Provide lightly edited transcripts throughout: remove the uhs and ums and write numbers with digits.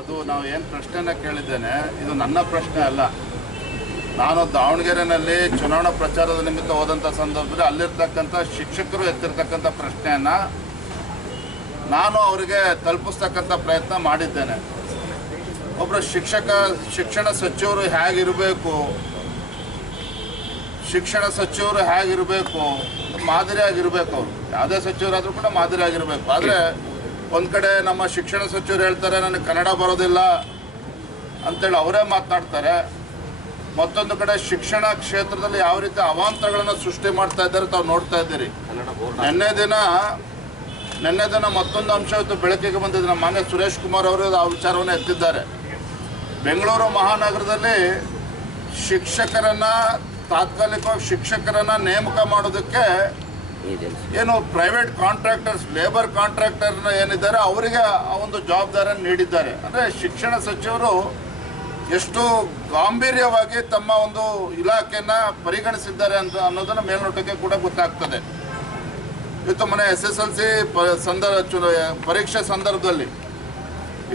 ಅದು ನಾವು ಏನು ಪ್ರಶ್ನೆನ ಕೇಳಿದ್ದೇನೆ, ಇದು ನನ್ನ ಪ್ರಶ್ನೆ ಅಲ್ಲ. ನಾನು ದಾವಣಗೆರೆಯಲ್ಲಿ ಚುನಾವಣಾ ಪ್ರಚಾರದ ನಿಮಿತ್ತ ಹೋದಂಥ ಸಂದರ್ಭದಲ್ಲಿ ಅಲ್ಲಿರ್ತಕ್ಕಂಥ ಶಿಕ್ಷಕರು ಎತ್ತಿರ್ತಕ್ಕಂಥ ಪ್ರಶ್ನೆಯನ್ನು ನಾನು ಅವರಿಗೆ ತಲುಪಿಸ್ತಕ್ಕಂಥ ಪ್ರಯತ್ನ ಮಾಡಿದ್ದೇನೆ. ಒಬ್ಬರು ಶಿಕ್ಷಣ ಸಚಿವರು ಹೇಗಿರಬೇಕು, ಮಾದರಿಯಾಗಿರಬೇಕು. ಅವರು ಯಾವುದೇ ಸಚಿವರಾದರೂ ಕೂಡ ಮಾದರಿಯಾಗಿರಬೇಕು. ಆದರೆ ಒಂದು ಕಡೆ ನಮ್ಮ ಶಿಕ್ಷಣ ಸಚಿವರು ಹೇಳ್ತಾರೆ ನನಗೆ ಕನ್ನಡ ಬರೋದಿಲ್ಲ ಅಂತೇಳಿ ಅವರೇ ಮಾತನಾಡ್ತಾರೆ. ಮತ್ತೊಂದು ಕಡೆ ಶಿಕ್ಷಣ ಕ್ಷೇತ್ರದಲ್ಲಿ ಯಾವ ರೀತಿ ಅವಾಂತರಗಳನ್ನು ಸೃಷ್ಟಿ ಮಾಡ್ತಾ ಇದ್ದಾರೆ ತಾವು ನೋಡ್ತಾ ಇದ್ದೀರಿ. ನಿನ್ನೆ ದಿನ ಮತ್ತೊಂದು ಅಂಶ ಇವತ್ತು ಬೆಳಕಿಗೆ ಬಂದಿದೆ. ನಮ್ಮ ಮಾನ್ಯ ಸುರೇಶ್ ಕುಮಾರ್ ಅವರು ಆ ವಿಚಾರವನ್ನು ಎತ್ತಿದ್ದಾರೆ. ಬೆಂಗಳೂರು ಮಹಾನಗರದಲ್ಲಿ ತಾತ್ಕಾಲಿಕವಾಗಿ ಶಿಕ್ಷಕರನ್ನು ನೇಮಕ ಮಾಡೋದಕ್ಕೆ ಏನು ಪ್ರೈವೇಟ್ ಕಾಂಟ್ರಾಕ್ಟರ್ಸ್, ಲೇಬರ್ ಕಾಂಟ್ರಾಕ್ಟರ್ನ ಏನಿದ್ದಾರೆ ಅವರಿಗೆ ಆ ಒಂದು ಜವಾಬ್ದಾರಿಯನ್ನು ನೀಡಿದ್ದಾರೆ. ಅಂದರೆ ಶಿಕ್ಷಣ ಸಚಿವರು ಎಷ್ಟು ಗಾಂಭೀರ್ಯವಾಗಿ ತಮ್ಮ ಒಂದು ಇಲಾಖೆಯನ್ನು ಪರಿಗಣಿಸಿದ್ದಾರೆ ಅನ್ನೋದನ್ನು ಮೇಲ್ನೋಟಕ್ಕೆ ಕೂಡ ಗೊತ್ತಾಗ್ತದೆ. ಇವತ್ತು ಮನೆ SSLC ಪರೀಕ್ಷೆ ಸಂದರ್ಭದಲ್ಲಿ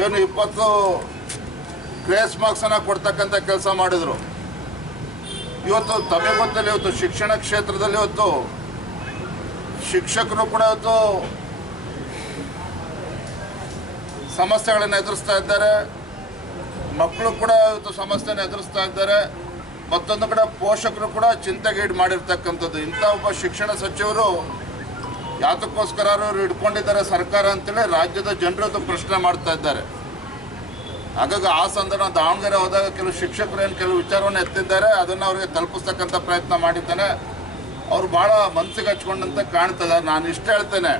ಏನು 20 ಗ್ರೇಸ್ ಮಾರ್ಕ್ಸನ್ನು ಕೊಡ್ತಕ್ಕಂಥ ಕೆಲಸ ಮಾಡಿದರು. ಇವತ್ತು ತಮಗೆ ಗೊತ್ತಲ್ಲಿ ಇವತ್ತು ಶಿಕ್ಷಣ ಕ್ಷೇತ್ರದಲ್ಲಿ ಇವತ್ತು ಶಿಕ್ಷಕರು ಕೂಡ ಇವತ್ತು ಸಮಸ್ಯೆಗಳನ್ನು ಎದುರಿಸ್ತಾ ಇದ್ದಾರೆ, ಮಕ್ಕಳು ಕೂಡ ಇವತ್ತು ಸಮಸ್ಯೆಯನ್ನು ಎದುರಿಸ್ತಾ ಇದ್ದಾರೆ. ಮತ್ತೊಂದು ಕಡೆ ಪೋಷಕರು ಕೂಡ ಚಿಂತೆಗೀಡು ಮಾಡಿರ್ತಕ್ಕಂಥದ್ದು. ಇಂಥ ಒಬ್ಬ ಶಿಕ್ಷಣ ಸಚಿವರು ಯಾತಕ್ಕೋಸ್ಕರ ಅವರು ಇಟ್ಕೊಂಡಿದ್ದಾರೆ ಸರ್ಕಾರ ಅಂತೇಳಿ ರಾಜ್ಯದ ಜನರು ಪ್ರಶ್ನೆ ಮಾಡ್ತಾ ಇದ್ದಾರೆ. ಹಾಗಾಗಿ ಆ ಸಂದರ್ಭ ದಾವಣಗೆರೆ ಹೋದಾಗ ಕೆಲವು ಶಿಕ್ಷಕರು ಏನು ಕೆಲವು ವಿಚಾರವನ್ನು ಎತ್ತಿದ್ದಾರೆ, ಅದನ್ನು ಅವರಿಗೆ ತಲುಪಿಸ್ತಕ್ಕಂಥ ಪ್ರಯತ್ನ ಮಾಡಿದ್ದಾನೆ. ಅವರು ಭಾಳ ಮನಸ್ಸಿಗೆ ಹಚ್ಕೊಂಡಂತೆ ಕಾಣ್ತದೆ. ನಾನು ಇಷ್ಟು ಹೇಳ್ತೇನೆ,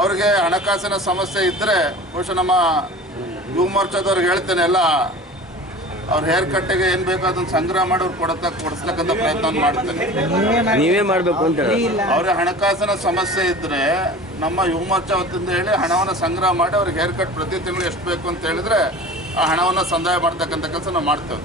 ಅವ್ರಿಗೆ ಹಣಕಾಸಿನ ಸಮಸ್ಯೆ ಇದ್ದರೆ ಬಹುಶಃ ನಮ್ಮ ಯುವ ಮೋರ್ಚಾದವ್ರಿಗೆ ಹೇಳ್ತೇನೆ, ಎಲ್ಲ ಅವ್ರ ಹೇರ್ ಕಟ್ಟಿಗೆ ಏನು ಬೇಕೋ ಅದನ್ನು ಸಂಗ್ರಹ ಮಾಡಿ ಅವ್ರು ಕೊಡಿಸ್ತಕ್ಕಂಥ ಪ್ರಯತ್ನ ಮಾಡ್ತೇನೆ. ನೀವೇ ಮಾಡಬೇಕು ಅಂತ ಅವ್ರಿಗೆ ಹಣಕಾಸಿನ ಸಮಸ್ಯೆ ಇದ್ದರೆ ನಮ್ಮ ಯುವ ಮೋರ್ಚಾ ವತಿಯಿಂದ ಹೇಳಿ ಹಣವನ್ನು ಸಂಗ್ರಹ ಮಾಡಿ ಅವ್ರಿಗೆ ಹೇರ್ ಕಟ್ ಪ್ರತಿ ತಿಂಗಳು ಎಷ್ಟು ಬೇಕು ಅಂತ ಹೇಳಿದ್ರೆ ಆ ಹಣವನ್ನು ಸಂದಾಯ ಮಾಡ್ತಕ್ಕಂಥ ಕೆಲಸ ನಾವು ಮಾಡ್ತೇವೆ.